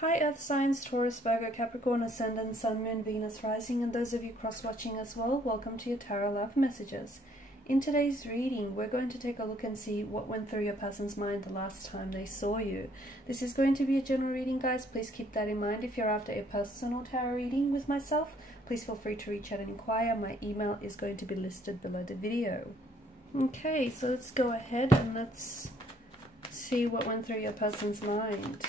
Hi Earth signs, Taurus, Virgo, Capricorn, Ascendant, Sun, Moon, Venus, Rising, and those of you cross-watching as well, welcome to your Tarot Love Messages. In today's reading, we're going to take a look and see what went through your person's mind the last time they saw you. This is going to be a general reading, guys. Please keep that in mind. If you're after a personal tarot reading with myself, please feel free to reach out and inquire. My email is going to be listed below the video. Okay, so let's go ahead and let's see what went through your person's mind.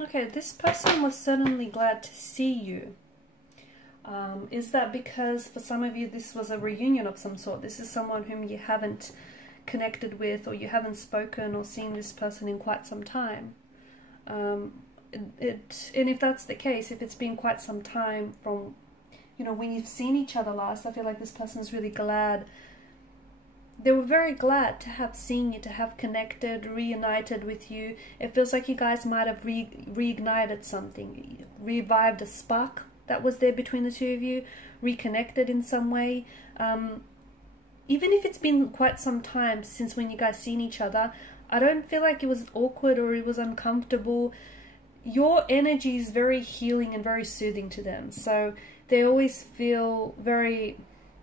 Okay, this person was certainly glad to see you. Is that because for some of you this was a reunion of some sort? This is someone whom you haven't connected with, or you haven't spoken or seen this person in quite some time. And if that's the case, if it's been quite some time from, you know, when you've seen each other last, I feel like this person's really glad. They were very glad to have seen you, to have connected, reunited with you. It feels like you guys might have reignited something, revived a spark that was there between the two of you, reconnected in some way. Even if it's been quite some time since when you guys seen each other, I don't feel like it was awkward or it was uncomfortable. Your energy is very healing and very soothing to them. So they always feel very...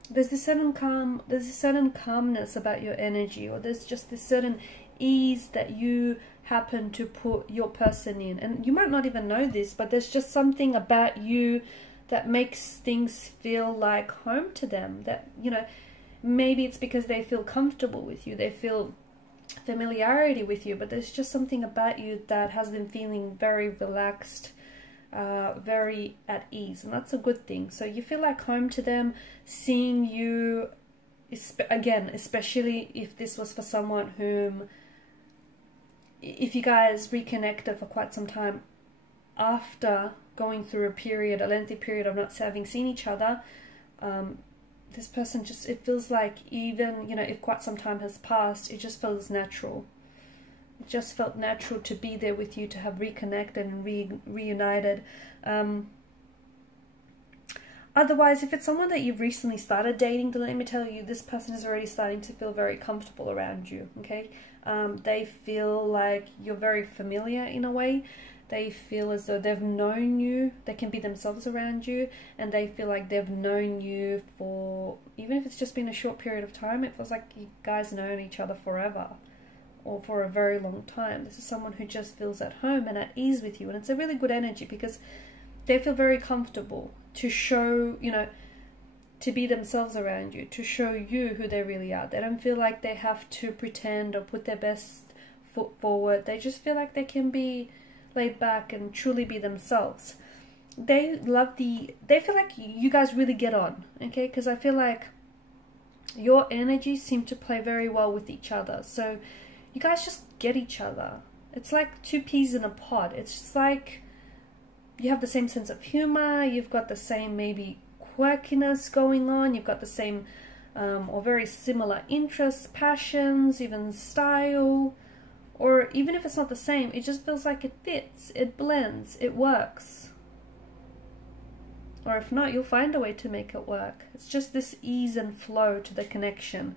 There's this certain calmness about your energy, or there's just this certain ease that you happen to put your person in. And you might not even know this, but there's just something about you that makes things feel like home to them. That, you know, maybe it's because they feel comfortable with you, they feel familiarity with you, but there's just something about you that has them feeling very relaxed, very at ease, and that's a good thing. So you feel like home to them. Seeing you, again, especially if this was for someone whom, if you guys reconnected for quite some time after going through a lengthy period of not having seen each other, this person just, it feels like, even, you know, if quite some time has passed, it just feels natural. It just felt natural to be there with you, to have reconnected and reunited. Otherwise, if it's someone that you've recently started dating, then let me tell you, this person is already starting to feel very comfortable around you, okay? They feel like you're very familiar in a way. They feel as though they've known you, they can be themselves around you, and they feel like they've known you for, even if it's just been a short period of time, it feels like you guys know each other forever, or for a very long time. This is someone who just feels at home and at ease with you, and it's a really good energy because they feel very comfortable to show, you know, to be themselves around you, to show you who they really are. They don't feel like they have to pretend or put their best foot forward. They just feel like they can be laid back and truly be themselves. They feel like you guys really get on, okay? Because I feel like your energies seem to play very well with each other. So you guys just get each other. It's like two peas in a pod. It's just like you have the same sense of humor, you've got the same maybe quirkiness going on, you've got the same or very similar interests, passions, even style. Or even if it's not the same, it just feels like it fits, it blends, it works. Or if not, you'll find a way to make it work. It's just this ease and flow to the connection.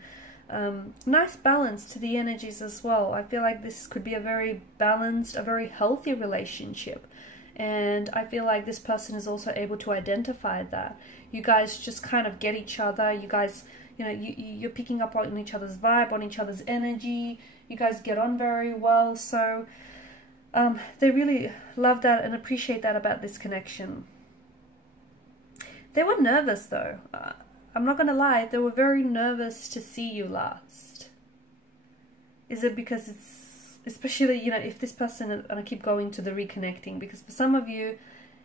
Nice balance to the energies as well. I feel like this could be a very balanced, a very healthy relationship. And I feel like this person is also able to identify that. You guys just kind of get each other. You guys, you know, you're picking up on each other's vibe, on each other's energy. You guys get on very well. So They really love that and appreciate that about this connection. They were nervous though. I'm not going to lie, they were very nervous to see you last. Is it because it's, especially, you know, if this person, and I keep going to the reconnecting, because for some of you,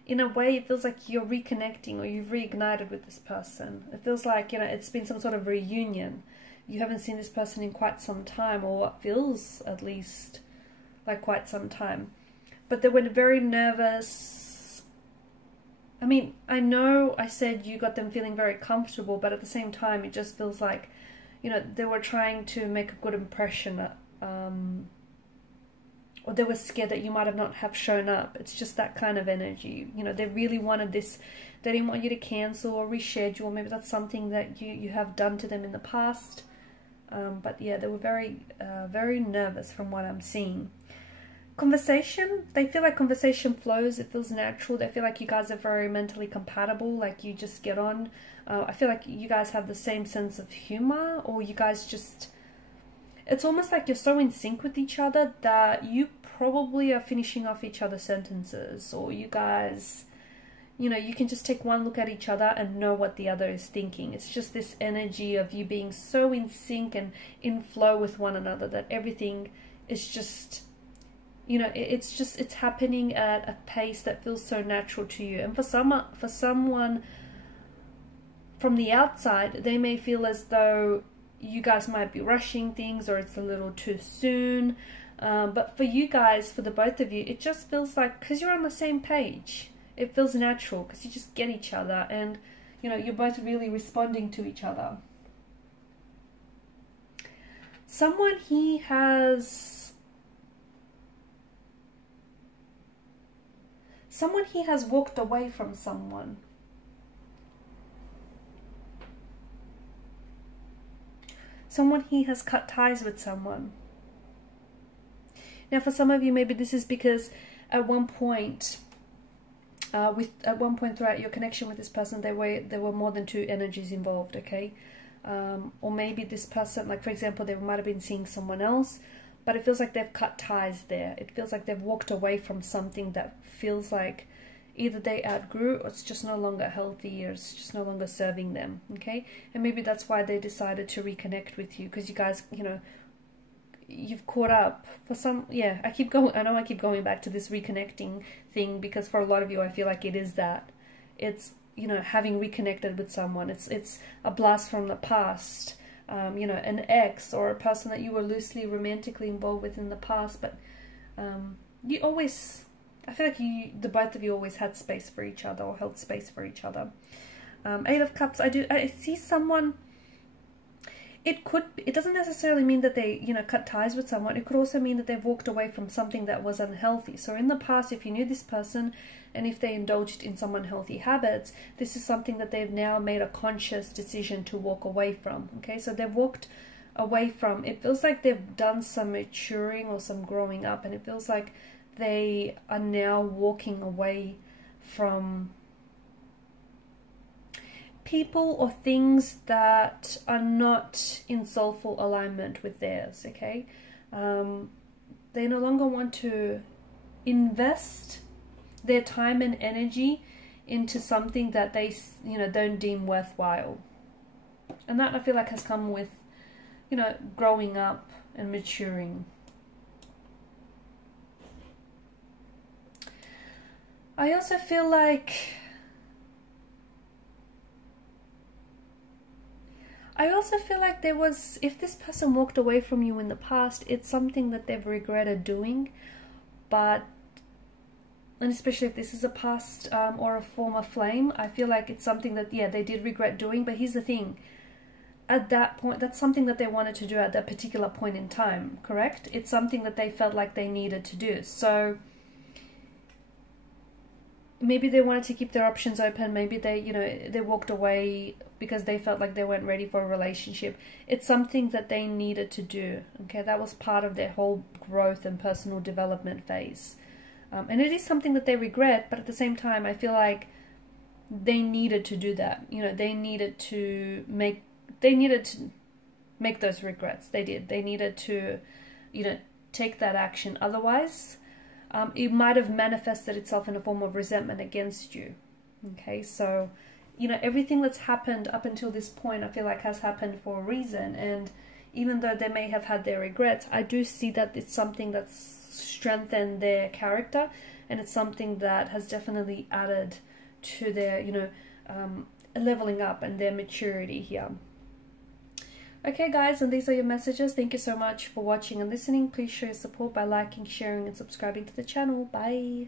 in a way, it feels like you're reconnecting or you've reignited with this person. It feels like, you know, it's been some sort of reunion. You haven't seen this person in quite some time, or what feels at least like quite some time. But they were very nervous. I mean, I know I said you got them feeling very comfortable, but at the same time, it just feels like, you know, they were trying to make a good impression, or they were scared that you might have not have shown up. It's just that kind of energy. You know, they really wanted this. They didn't want you to cancel or reschedule. Maybe that's something that you have done to them in the past. But yeah, they were very, very nervous from what I'm seeing. Conversation, they feel like conversation flows. It feels natural. They feel like you guys are very mentally compatible. Like you just get on. I feel like you guys have the same sense of humor, or you guys just, it's almost like you're so in sync with each other that you probably are finishing off each other's sentences, or you guys, you know, you can just take one look at each other and know what the other is thinking. It's just this energy of you being so in sync and in flow with one another that everything is just, you know, it's happening at a pace that feels so natural to you. And for someone from the outside, they may feel as though you guys might be rushing things, or it's a little too soon. But for you guys, for the both of you, it just feels like, because you're on the same page, it feels natural, because you just get each other, and, you know, you're both really responding to each other. Someone has walked away from someone. Someone he has cut ties with someone. Now, for some of you, maybe this is because at one point throughout your connection with this person, there were more than two energies involved. Okay, or maybe this person, like for example, they might have been seeing someone else, but it feels like they've cut ties there. It feels like they've walked away from something that feels like either they outgrew, or it's just no longer healthy, or it's just no longer serving them. Okay, and maybe that's why they decided to reconnect with you, because you guys, you know, you've caught up for some. Yeah, I know I keep going back to this reconnecting thing, because for a lot of you, I feel like it is that. It's, you know, having reconnected with someone. It's a blast from the past. You know, an ex or a person that you were loosely romantically involved with in the past, but you always, I feel like the both of you always had space for each other, or held space for each other. Eight of Cups, I see someone. It doesn't necessarily mean that they, you know, cut ties with someone. It could also mean that they've walked away from something that was unhealthy. So in the past, if you knew this person and if they indulged in some unhealthy habits, this is something that they've now made a conscious decision to walk away from. Okay, so they've walked away from, it feels like they've done some maturing or some growing up, and it feels like they are now walking away from people or things that are not in soulful alignment with theirs. Okay, they no longer want to invest their time and energy into something that they, you know, don't deem worthwhile, and that I feel like has come with, you know, growing up and maturing. I also feel like there was, if this person walked away from you in the past, it's something that they've regretted doing, but, and especially if this is a past or a former flame, I feel like it's something that, yeah, they did regret doing. But here's the thing, at that point, that's something that they wanted to do at that particular point in time, correct? It's something that they felt like they needed to do. So maybe they wanted to keep their options open. Maybe they, you know, they walked away because they felt like they weren't ready for a relationship. It's something that they needed to do. Okay, that was part of their whole growth and personal development phase. And it is something that they regret, but at the same time, I feel like they needed to do that. You know, they needed to make those regrets. They did. They needed to, you know, take that action. Otherwise, it might have manifested itself in a form of resentment against you. Okay, so, you know, everything that's happened up until this point, I feel like has happened for a reason. And even though they may have had their regrets, I do see that it's something that's strengthened their character, and it's something that has definitely added to their, you know, leveling up and their maturity here. Okay guys, and these are your messages. Thank you so much for watching and listening. Please show your support by liking, sharing and subscribing to the channel. Bye.